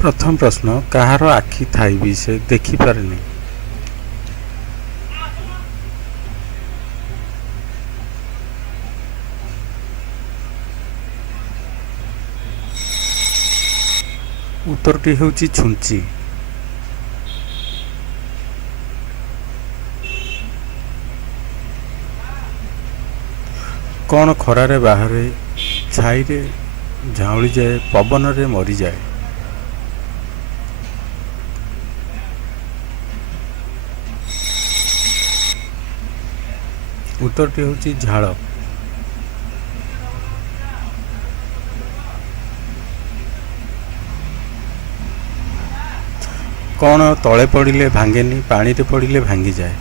प्रथम प्रश्न कहार आखि थाई भी से देखी पारेनी। उत्तरटी हेउची छुंची। कौन खरारे बाहरे छाई रे झाउली जाए पवन रे मरी जाए। उत्तरटी हेउची झाड़। कौन तले पड़िले भांगेनी पानी रे पड़िले भांगी जाए।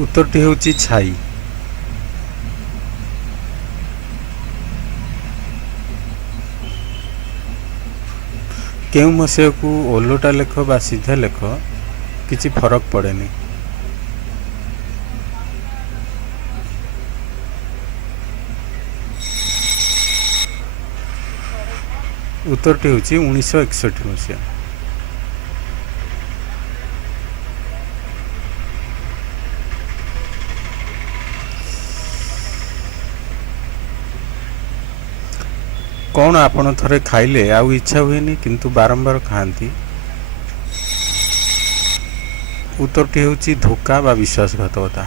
उत्तरटी हेउची छाई। केउ मसीहा को ओलोटा लेख बा सीधा लेख किसी फरक पड़ेनी। उत्तरटी हेउची 1961 मसीहा। कौन आपण थरे खाइले आउ इच्छा हुएनी किंतु बारंबार खाती। उत्तरटी हेउची धोखा बा विश्वासघातकता।